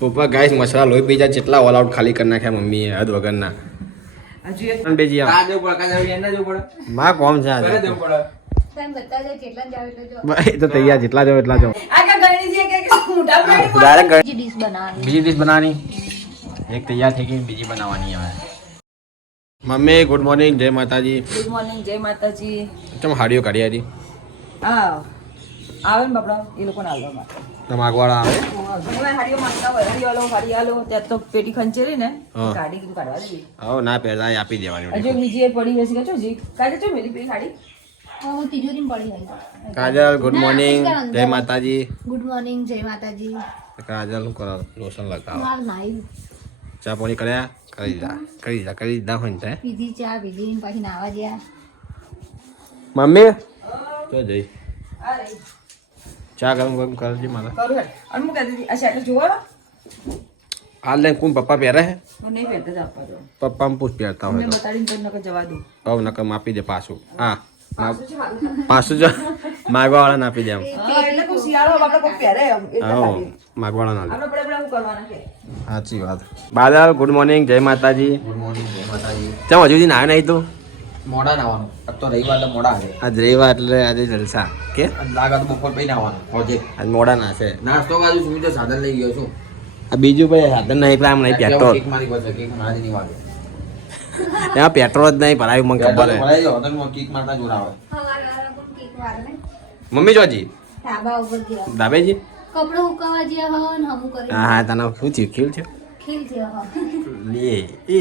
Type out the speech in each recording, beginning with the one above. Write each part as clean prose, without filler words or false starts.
પપ્પા ગાઈસ મસાલા લોહી પી જાય જેટલા ઓલ આઉટ ખાલી કરી નાખ્યા મમ્મીએ હદ વગરના બેજી માં કોમ છે આજે તો તૈયાર જેટલા જાવ એટલા જાવ બીજી ડીશ બનાવવાની એક તૈયાર થઈ ગઈ બીજી બનાવવાની હવે મમ્મી ગુડ મોર્નિંગ જય માતાજી ગુડ મોર્નિંગ જય માતાજી ચમ હાડીઓ કાઢી હતી હા આવે ને બાપડા એ લોકોને આવવા તમાગવાળા આવે હાડીઓ માંગતા હોય હાડી આલો ત્યાં તો પેટી ખંચેરી ને ગાડી કીધું કાઢવા દેવી હવ ના પહેલા આપી દેવાની હજુ બીજી એક પડી હશે કે છો જી કાજે છો મેલી પેલી હાડી કાજલ ગુડ મોર્નિંગ જય માતાજી ગુડ મોર્નિંગ જય માતાજી કાજલ શું કરો લોશન લગાવો ચા પાણી કર્યા કરી દીધા હોય ને પીધી ચા પીધી પછી નાવા ગયા મમ્મી તો જઈ ચા ગરમ ગરમ કરજી મારા કરું હેડ અને હું કહેતી હતી આ શર્ટ જોવો હાલ લઈને કોણ પપ્પા પહેરે હે હું નહીં પહેરતા જ આપવા દો પપ્પા પૂછ પહેરતા મેં હોય તો બતાડીને તો નકર જવા દઉં કહું નકર આપી દે પાછું હા પાછું જો માગવાવાળાને આપી દે એમ એટલે કોઈ શિયાળો આપણે કોઈ પહેરે એમ એટલે આવો ખાલી. માગવાળાને આપણે પડે શું કરવાના કે સાચી વાત બાદલ ગુડ મોર્નિંગ જય માતાજી ગુડ મોર્નિંગ જય માતાજી ચમ હજુ સુધી નાય નહીં તું મોડા નાવાનું આજ તો રવિવાર એટલે મોડા આવે આજ રવિવાર એટલે આજે જલસા કે અને લાગે તો બપોર પછી નાવાનું હોજે આજ મોડા ના છે નાસ્તો બાજુ સુમી તો સાધન લઈ ગયો છું આ બીજું ભાઈ સાધન નહીં પેલા આમ નહીં પેટ્રોલ કેક મારી પાસે કેક મારી નહીં વાગે એમાં પેટ્રોલ જ નહીં ભરાયું મને ખબર હે ભરાઈ જાવ હોટલમાં કેક મારતા જોરાવે મમ્મી જોજી ધાબા ઉપર ગયા દાબેજી કપડો હુકાવા ગયા હો ને હમું કરી હા હા તને શું થયું ખીલ છે ખીલ થયો હો લે એ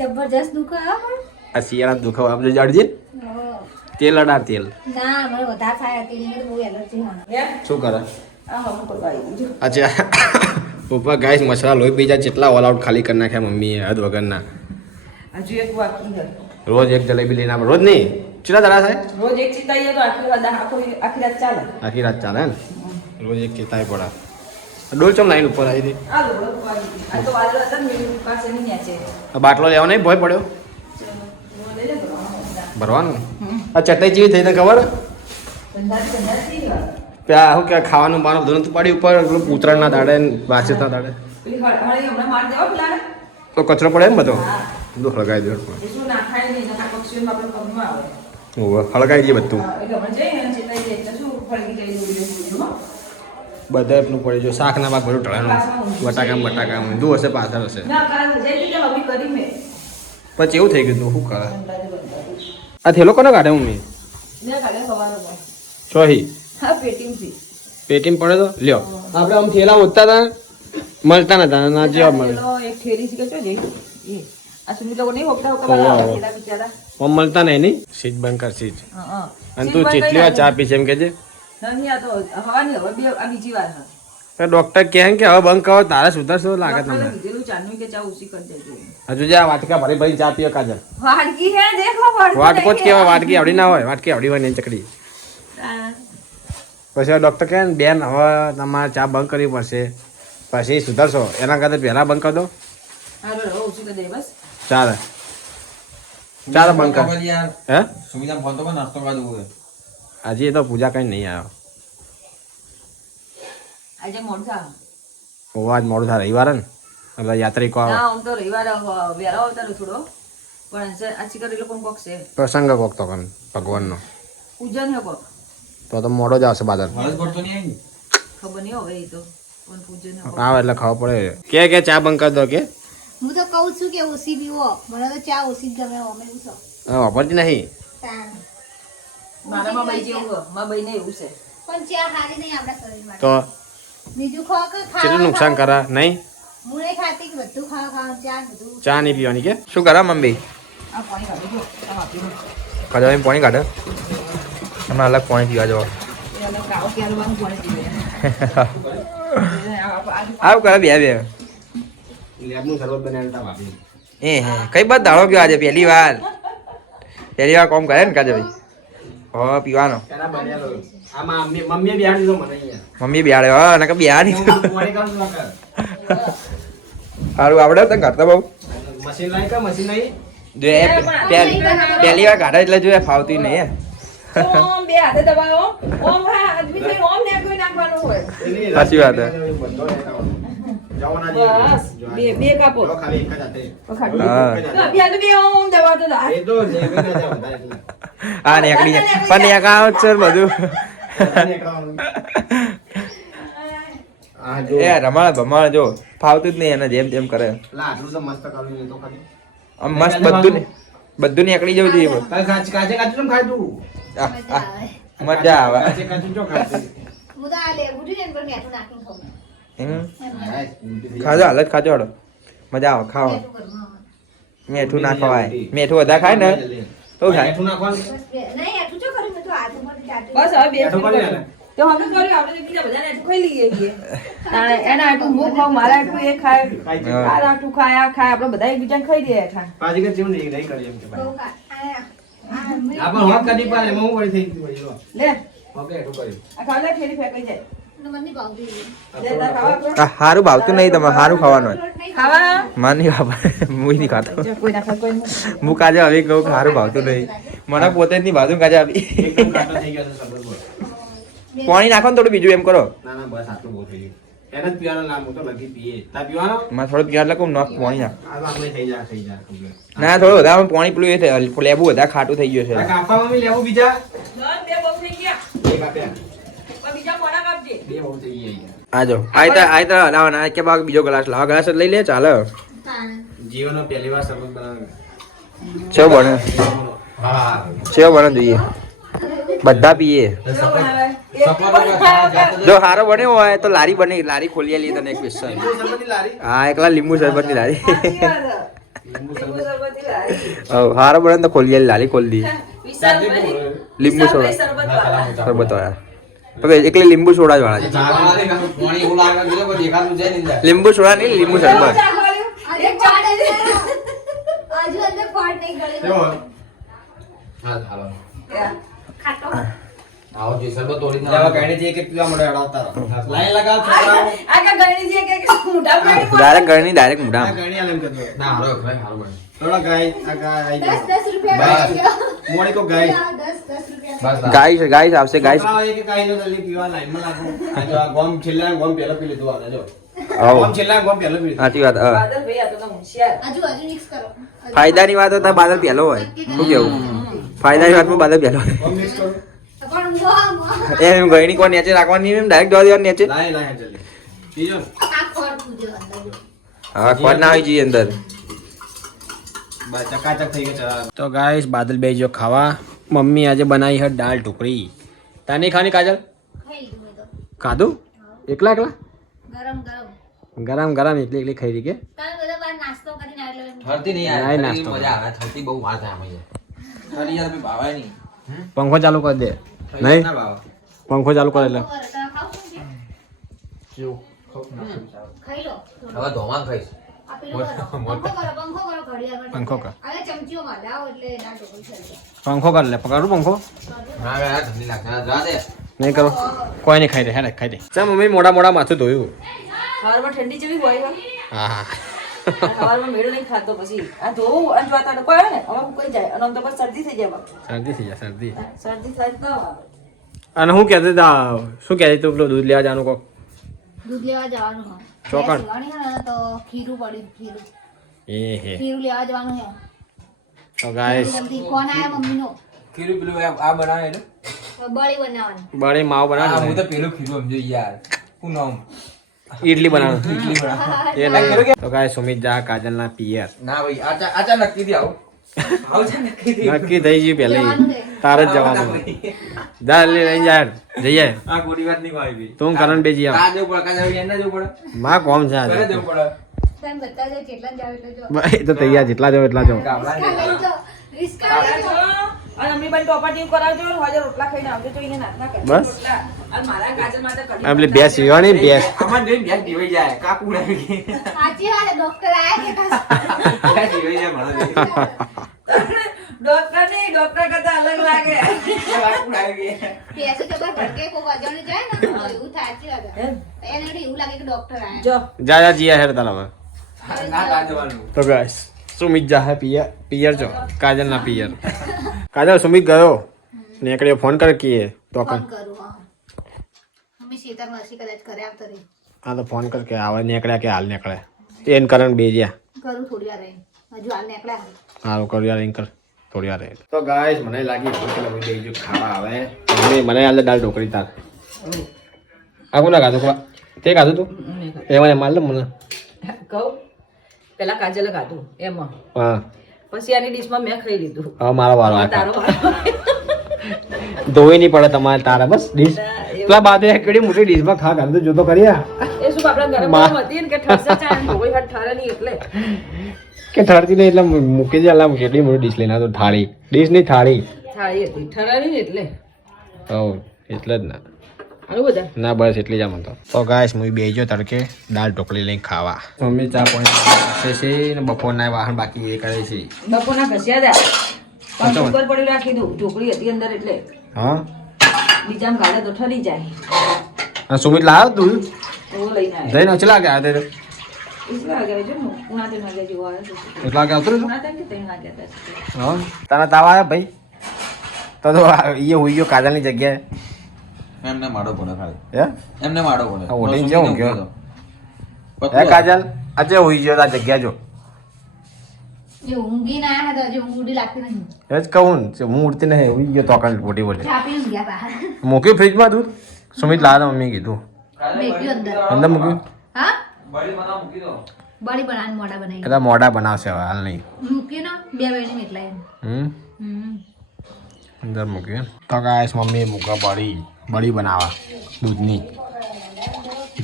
જબરજસ્ત દુખા હો આ શિયાળા દુખાવો આપણે જડજે તેલ અડાર તેલ ના મને વધારે થાય તેની બહુ એલર્જી હોય હે શું કરે આ હમ કરવા આવ્યું જો અચ્છા પપ્પા ગાઈસ મસાલા લોહી પી જાય જેટલા ઓલ આઉટ ખાલી કરી નાખ્યા મમ્મીએ હદ વગરના હજુ એક બાકી છે રોજ એક જલેબી લઈને આપણે રોજ નહીં કેટલા દાડા થાય રોજ એક ચીતાઈએ તો આખી રાત ચાલે આખી રાત ચાલે ને રોજ એક ચેતાય પડે ડોલ ચમ લાઈન ઉપર આવી હતી આ લોડો પાડી આ તો વાદળ હતા ને મેં પાસે ની નીચે આ બાટલો લેવા નહીં ભય પડ્યો ચલો લઈ લે ભરવાનું આ ચટાઈ જેવી થઈ તને ખબર ધંધાથી ત્યાં શું કે ખાવાનું બાનું બધું તું પાડી ઉપર પેલું ઉત્તરાયણના દાડે ને વાસેતના દાડે પેલી હળી હમણાં માર દેવા પેલા તો કચરો પડે એમ બધો હા બધું હળગાઈ દે એ શું નાખાય નહીં નકા પક્ષીઓમાં આપણે પગમાં આવે હળગાઈ દે બધું હા, એટલે હમણાં જઈએ ને ચેતાઈ જાય એટલે શું ફળગી જાય દોડી દોડી બધા એટલું પડે જો શાકના ભાગ બધું ઢળાનું બટાકા ઊંધું હશે પાછળ હશે ના કારણ જઈ દીધે હવે કરી મેં પછી એવું થઈ ગયું તું શું કરે અંદાજે આ થેલો કોને કાઢે મમ્મી મેં કાલે સવારે ચોહી હા પેટીમથી પેટીમ પડે તો લ્યો આપણે આમ થેલા ઓતતા હતા મળતા નતા ના જેવા મળે પેલો એક થેલી છે કે જો જઈ એ આ સુની લોકો નહીં હોકતા હોકતા ઓહો. વાળા પેલા બિચારા આમ મળતા નહીં સીટ બંધ કર સીટ હા હા અને તું જેટલી વાર ચા પીશે એમ કહેજે નહીં આ તો હવાની હવે બે આ બીજી વાર હા ડોક્ટર કહે કે હવે બંધ કરો તારે સુધરશો લાગે તમને કીધેલું ચાનું કે ચા ઓછી કરી દેજો હજુ જે આ વાટકા ભરી ભરી ચા પીવે કાજલ વાડકી હે દેખો વાડકી વાટકો જ કેવાય વાટકી આવડી ના હોય વાટકી આવડી હોય ને ચકડી પછી ડોક્ટર કહે ને બેન હવે તમારે ચા બંધ કરવી પડશે પછી સુધરશો એના કરતા પહેલા બંધ કરી દો હા બરાબર ઓછી કરી દે બસ ચાલે ચાલે બંધ કર યાર હે સુવિધા ફોન તો પણ નાસ્તો કરવા જવું હજી એ તો પૂજા કઈ નહીં આવ્યો આજે મોડસા આજ મોડું થાય રવિવાર ને એટલે યાત્રિકો આવે ના આમ તો રવિવાર વેરા આવતા થોડો પણ આછી કરી લોકો કોક છે પ્રસંગ કોક તો કન ભગવાનનો પૂજન હે કોક તો મોડો જ આવશે બાદલ હળદ પડતો નહીં આવી ખબર નહીં હવે એ તો પણ પૂજન હે કોક આવે એટલે ખબર પડે કે ચા બંધ કરી દો કે હું તો કહું છું કે ઓછી પીવો મને તો ચા ઓછી જ ગમે અમે એવું છો વાપરતી નહીં તાન. મારામાં બાઈ જેવું મારા બાઈને એવું છે પણ ચા સારી નહીં આપણા શરીર માટે તો બીજું ખાઓ કે કેટલું નુકસાન કરે નહીં હું નહીં ખાતી કે બધું ખાવા ચા બધું ચા નહીં પીવાની કે શું કરે મમ્મી આ પાણી કાઢી જો આ આપી કાઢવાની પાણી કાઢે અમે અલગ પાણી પીવા જવા એ અલગ કાળો કે આલવાનું પાણી પીવે આવું કરે બે લેબનું શરબત બનાવતા ભાભી એ હે કઈ બાદ દાડો ગયો આજે પહેલી વાર કોમ કરે ને કાજે ભાઈ હો પીવાનો મમ્મી બિહાડી મમ્મી બિહાડે હો નકે બિહાડી સારું આવડે તને કાઢતા બહુ મશીન નહીં જો એ પહેલી વાર કાઢે એટલે જો ફાવતી નહીં ઓમ બે હાથે દબાવો ઓમ હા આદમી થઈ ઓમ ને કોઈ નાખવાનું હોય સાચી વાત હે બસ બે કાપો ખાલી એક જ હાથે. તો ખાટું હા. તો અભી આ તો બે આમ દવા તો દા. એ તો લેવે ના જાવ વધારે એટલે. हाँ, આ નેકડી જાય પણ એકાઉન્ટ છે બધું આ જો એ રમાળ ભમાળ જો ફાવતું જ નહીં એને જેમ તેમ કરે લા આટલું તો મસ્ત કર્યું છે તો ખાલી આમ મસ્ત બધું નીકળી જવું જોઈએ તારે કાચે કાચું કેમ ખાય તું આ, મજા આ, આવે મજા આવે કાચે કાચું ચો ખાય હું તો આ લેવું જોઈએ ને પણ મેઠું નાખીને ખાઉં. હમ. એમ ખાજો હાલત ખાજો હડો મજા આવે ખાવા મેઠું ઘરમાં. મીઠું ના ખવાય મીઠું વધારે ખાય ને તો થાય મીઠું નાખવાનું બસ નહીં એટલું જો કર્યું મેં તો હાથમાં ચાટું. બસ હવે બે મીઠું કરી લે. તો અમે કર્યું આપણે બીજા બધાને આટલું ખાઈ લઈએ છીએ તાણે એના આટલું હું ખાઉં મારા આટલું એ ખાય હા. તારા આટલું ખાય આ ખાય આપણે બધા એકબીજાને ખાઈ દઈએ ખાય પાછી કે જેવું નહીં કરી એમ કે બહુ ભાઈ આ આ પણ હોત કદી પાડે એમાં હું વળી થઈ ગયું વળી લો લે હવે એટલું કર્યું આ ખાવ લે ફેરી ફેંકાઈ જાય મને નહીં ભાવતું એ. લે તાર ખાવા આ હારું ભાવતું નહીં તમારે હારું ખાવાનું હોય નહીં ખાવા માન નહીં ખાવા હું નહીં ખાતો જો કોઈ ના ખાય કોઈ નહીં હું કાજે આવી કહું કે હારું ભાવતું નહીં મને પોતે જ નહીં ભાવતું કાજે આવી એકદમ કાટો થઈ ગયો છે સબર બોલ પાણી નાખો ને થોડું બીજું એમ કરો ના ના બસ આટલું બહુ થઈ ગયું એને જ પીવાનો નામ હું તો લગી પીએ તા પીવાનો મારે થોડું પ્યાર લખું નાખ પાણી નાખ આ તો આપણે થઈ જાય complete. ના થોડું વધારે પાણી પેલું એ થાય લેબુ વધારે ખાટું થઈ ગયું છે આ કાપા મમ્મી લેવું બીજા દસ બે બહુ થઈ ગયા એક આપ્યા પણ બીજા મોડા કાપજે બે બહુ થઈ ગયા આજો આયતા લાવવાના કે બાગ બીજો ગ્લાસ લાવો ગ્લાસ જ લઈ લે ચાલે હા. જીવનનો પહેલી વાર શરબત બનાવ્યો સેવ બને હા સેવ બને જોઈએ બધા પીએ કેવો બનાવે? જો સારો બન્યો હોય તો લારી બને લારી ખોલી લઈએ તને એક ક્વેશ્ચન શરબતની લારી હા એકલા લીંબુ શરબતની લારી સાચી વાત છે. લીંબુ શરબત લાય. સારો બને તો ખોલી લારી ખોલી દી વિશાલભાઈ, લીંબુ વિશાલભાઈ સોડા. શરબત વાળા. શરબત વાળા હવે એકલી લીંબુ સોડા જ વાળા છે પાણી એવું લાગે છે પણ દેખાતું છે નહીં લીંબુ સોડા નહીં લીંબુ શરબત ચા ખોલ્યું? એક ચાટ જ. હજુ અંદર ફોડ નહીં ગળ્યું. હાલ હાલો ખાટો. આવો જે શરબત તોડી ના ગાડી જે કે પીવા મળે અડાવતા રહો લાઈન લગાવ છોકરાઓ આ કે ગણી છે કે મોઢા પાડી ડાયરેક્ટ ગળની ડાયરેક્ટ આ મોઢા ગાડી આલમ કરતો ના હારો ભાઈ હારો બને થોડા ગાય આ ગાય આઈ 10 રૂપિયા બસ. ગળ્યો. મોડી કો ગાય 10 રૂપિયા. બસ ગાઈસ ગાઈસ આવશે ગાઈસ છોકરાઓ એક કાઈ નો જલ્દી પીવા લાઈન માં લાગો આ જો આ ગોમ છેલ્લા ગોમ પહેલો પી લીધું આ જો આવો ગોમ છેલ્લા ગોમ પહેલો પી લીધું સાચી વાત હા. બાદલ ભાઈ આ તો હોશિયાર હજુ મિક્સ કરો. ફાયદાની વાત હોય તો બાદલ પહેલો હોય શું કેવું ફાયદાની વાતમાં બાદલ પહેલો હોય ગોમ મિક્સ કરો પણ મો એમ ગળની કોણ નીચે રાખવાની એમ ડાયરેક્ટ જવા દેવાની નીચે લાય લાય જલ્દી પીજો ને આ ખોર પૂજો અંદર. હા કોણ ના આવી જઈએ અંદર બસ ચકાચક થઈ ગયો તો ગાઈસ બાદલ બે જો ખાવા મમ્મી આજે બનાવી હે દાળ ઢોકળી તાને ખાની કાજલ ખાઈ લીધું મેં તો. ખાધું એકલા એકલા ગરમ ગરમ. ગરમ ગરમ એકલી એકલી ખાઈ રહી કે તમે બધા બાર નાસ્તો કરીને આવેલા. થરતી નહીં નાય યાર નાસ્તો મજા આવે થરતી બહુ વાત આવે મજા થરી યાર બી ભાવાય નહીં પંખો ચાલુ કરી દે થરી નહીં ના ભાવ પંખો ચાલુ કરે એટલે બરાબર, તમે ખાવ છો ને? ખાઈ લો. હવે ધોમાં ખાઈશ આ પેલું કરો. પંખો કરો ઘડિયાળ માટે. પંખો કર. હવે ચમચીઓ માં લાવો એટલે દાળ ઢોકળી થઈ જાય. પંખો કરી લે પકડું પંખો હા યાર ઠંડી લાગશે જા દે નહીં કરો કોઈ નહીં ખાઈ દે હેડે ખાઈ દે ચા મમ્મી મોડા મોડા માથું ધોયું સવારમાં ઠંડી જેવી હોય છે. હા સવારમાં મેળો નહીં ખાતો પછી આ ધોવું અને જોતા કોઈ હોય ને હવે કોઈ જાય અને આમ તો પછી શરદી થઈ જાય બાપ. શરદી થઈ જાય શરદી શરદી થાય તો ના આવે. અને હું કહેતી તા શું કહેતી તું પેલું દૂધ લેવા જવાનું કોક દૂધ લેવા જવાનું હા. ચોકણ. ભેંસ લેવાની છે ને તો ખીરું પડ્યું ખીરું. એ હે ખીરું લેવા જવાનું છે. તો ગાઈસ જલ્દી ફોન આયા મમ્મીનો. ખીરું પેલું આ બનાવે ને બળી બનાવવાની. બળી માવ હું બનાવ તો પેલું ખીરું સમજો યાર હું નામ ઈડલી બનાવ ઇડલી બનાવે એ નહીં તો ગાઈસ સુમિત જા કાજલના પિયર ના ભાઈ આચા નક્કી થી આવું આવું છે નક્કી થી નક્કી થઈ ગયું પહેલી જવાનું છે. તારે જ જવાનું જા લે લઈ જા જઈએ આ ગોડી વાત નહીં કોઈ બી તું કરણ બેજી આવ કા દેવું પડે કા દેવું એને દેવું પડે માં કોમ છે ઘરે આજે દેવું પડે તમે બધા જાય કેટલા જાવ એટલે જો. ભાઈ તો તૈયાર જેટલા જાવ એટલા જાવ ગામડા રિસ્કા લઈ જાઓ. રિસ્કા લઈ જાઓ. અને અમની બાઈ ટોપાટી કરાવજો ને હોજે રોટલા ખાઈને આવજો તો એને નાખના કરજો બસ. રોટલા. અને મારા કાજલ માટે કઢી આ પેલી ભેંસ વીવાની ને ભેંસ આમાં જોઈને ભેંસ દીવાઈ જાય કાકુ ઉડાવી ગઈ સાચી વાત છે, ડોક્ટર આયા કે ભેંસ દીવાઈ જાય ભણો દે ડોક્ટર નહીં ડોક્ટર કરતા અલગ લાગે કાકુ ઉડાવી ગઈ પેસે જબર ભટકે કોઈ વજન જાય ને તો એવું થાય સાચી વાત છે. એમ? એને વળી એવું લાગે કે ડોક્ટર આયા. જો જા જા જીયા હેર તારા હવે ના કા જવાનું તો ગાઈસ સુમિત જા હે પિયર પિયર જો કાજલ ના પિયર કાજલ સુમિત ગયો ને એકડે ફોન કર કીએ તો ફોન કન કરું હા. મમ્મી શીતળ માસી કદાચ ઘરે આવતા રહી. આ તો ફોન કર કે આવે નીકળ્યા કે હાલ નીકળે એન કરણ બે જ્યાં કરું થોડી વાર રહીને. હજુ હાલ નીકળ્યા. સારું કરું યાર કર થોડી વાર તો ગાઈસ મને લાગી ભૂખ લાગી ગઈ જો ખાવા આવે મમ્મી મને હાલ દાળ ઢોકળી તાર આ કોને ખાધું કોવા તે ખાધું તું એ મને માર લે મને કહું પેલા કાજલે ખાધું એમાં હા પછી આની ડીશમાં મેં ખાઈ લીધું. હવે મારો વારો આ તારો વારો. ધોઈ નહીં પડે તમારે તારા બસ ડીશ પેલા બાદ કેડી મોટી ડીશમાં ખા ખાધું જોતો કર્યા એ શું આપણા ઘરે બહુ હતી ને કે ઠરસે ચાય ઢોકળી હાથ ઠરે નહીં એટલે કે ઠરતી નહીં એટલે મૂકી દે અલા કેટલી મોટી ડીશ લઈને તો થાળી ડીશ નહીં થાળી થાળી હતી ઠરે નહીં ને એટલે હવ એટલે જ ના આવું બધા ના બસ એટલી જ આમ તો ગાઈસ હું બેજો તડકે દાળ ઢોકળી લઈને ખાવા મમ્મી ચા પાણી છે ને બપોરના વાહન બાકી એ કરે છે બપોરના ઘસ્યા દા પણ કુકર પડી રાખી દઉં ઢોકળી હતી અંદર એટલે હા બીજામાં ગાળે તો ઠરી જાય અને સુમિત લાવ્યો તું એવું લઈને આવ્યો જઈને ઓછી લાગે આ તે એટલા વાગ્યા જો ને ઉણા તે વાગ્યા જેવો આવ્યો એટલા વાગે આવતું ઉણા તે કે 3 વાગ્યા હતા હા તને તાવ આવ્યો ભાઈ તો એ હોઈ ગયો કાજલની જગ્યાએ એમને માડો પડે ખાલી હે એમને માડો પડે આ ઓઢીને જેવું ગયો હે કાજલ આજે હોઈ ગયો આ જગ્યા જો એ ઊંઘી ના આયા તો હજુ ઊંઘ ઉડી લાગતી નહીં. એ જ કહું ને હું ઉડતી નહીં હોઈ ગયો તો કાલ પોટી બોલી ચા પીને ગયા બહાર. મૂક્યું ફ્રીજમાં દૂધ સુમિત લાવ્યા મમ્મી કીધું મેક્યું અંદર. અંદર મૂક્યું હા બળી બનાવ મૂકી દો બળી બનાવીને મોઢા બનાવી. કદાચ મોઢા બનાવશે હવે હાલ નહીં મૂક્યું ને 2 વેણી એટલા એમ. હમ અંદર મૂક્યું તો ગાઈસ મમ્મી મૂકા બળી બનાવવા દૂધની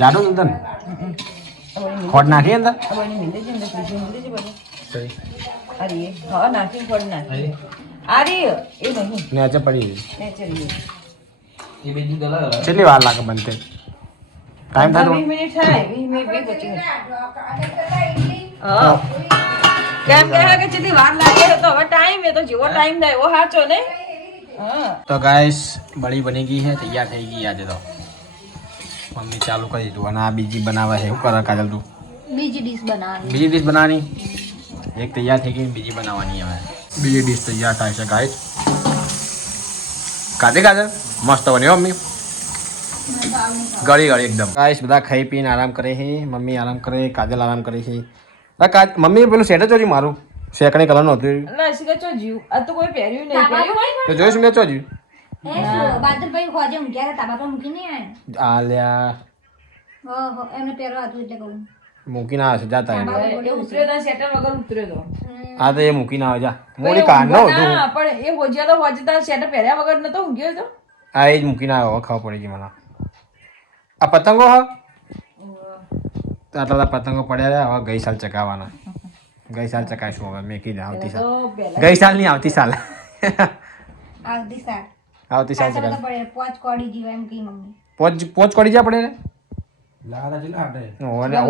જાડો દૂધ ને ખોટ નાખી અંદર હવે એની મિલે છે અંદર ફ્રીજમાં મિલે છે બધું અરે હા નાખી ફળ નાખી અરે એ નહીં ને અચે પડી ગઈ નેચરલી એ બીજું તો લાવ કેટલી વાર લાગે બનતે ટાઈમ થાય 20 મિનિટ થાય 20 મિનિટ 25 હા કેમ કહે કે કેટલી વાર લાગે તો હવે ટાઈમ એ તો જેવો ટાઈમ થાય એવો સાચો ને હા તો ગાઈસ બળી બની ગઈ છે તૈયાર થઈ ગઈ આજે તો મમ્મી ચાલુ કરી દીધું અને આ બીજી બનાવે છે શું કરે કાજલ તું બીજી ડીશ બનાવવાની. બીજી ડીશ બનાવવાની એક તૈયાર થઈ ગઈ બીજી બનાવવાની હવે બીજી ડીશ તૈયાર થાય છે ગાઈસ કાજે કાજલ મસ્ત બની હો મમ્મી ગળી ગળી એકદમ ગાઈસ બધા ખાઈ પીને આરામ કરે છે મમ્મી આરામ કરે કાજલ આરામ કરે છે મમ્મી પેલું સેટ ચોરી મારું શેકણી કલરનું હતું ના શીખે ચો જીવ આ તો કોઈ પહેર્યું નહીં પહેર્યું તો જોઈશ મેં ચોજી એ શું બાદલભાઈ ખોજે ઊંઘ્યા હતા તાબા પર મૂકી નહીં આયા. આલ્યા ઓહો એમને પહેરવા હતું એટલે કહું. મૂકીને આવે છે જાતા એમ એ ઉતર્યો તો સેટર વગર ઉતર્યો તો આ તો એ મૂકીને આવે જા મોડી કાન નો ના પણ એ હોજ્યા તો હોજતા સેટર પહેર્યા વગર નતો ઊંઘ્યો તો આ એ જ મૂકીને આવ્યો ખબર પડી ગઈ મને આ પતંગો હા આટલા બધા પતંગો પડ્યા રહ્યા હવે ગઈ સાલ ચકાવવાના ગઈ સાલ ચકાવીશું હવે મેં કીધું આવતી સાલ તો પહેલા ગઈ સાલ નહીં આવતી સાલ આવતી સાર આવતી સાલ પાછળ તો ચકાવી પડે પોચ કોડી જીવા એમ કી મમ્મી. પોચ કોડી જા પડે ને લાડા જ લાડે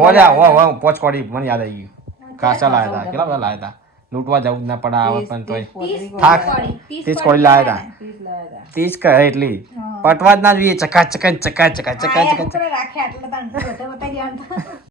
ઓલે પોચ કોડી મને યાદ આવી ગયું કાસા લાયા હતા કેટલા બધા લાયા હતા લૂંટવા જવું જ ના પડે આવે પણ તોય 30 થાક કોડી 30 કોડી લાયા હતા 30 કહે એટલી પટવા જ ના જોઈએ ચકા ચકા ચકા ચકા ચકા ચકા રાખ્યા એટલે તને બતાવી દેવાનું.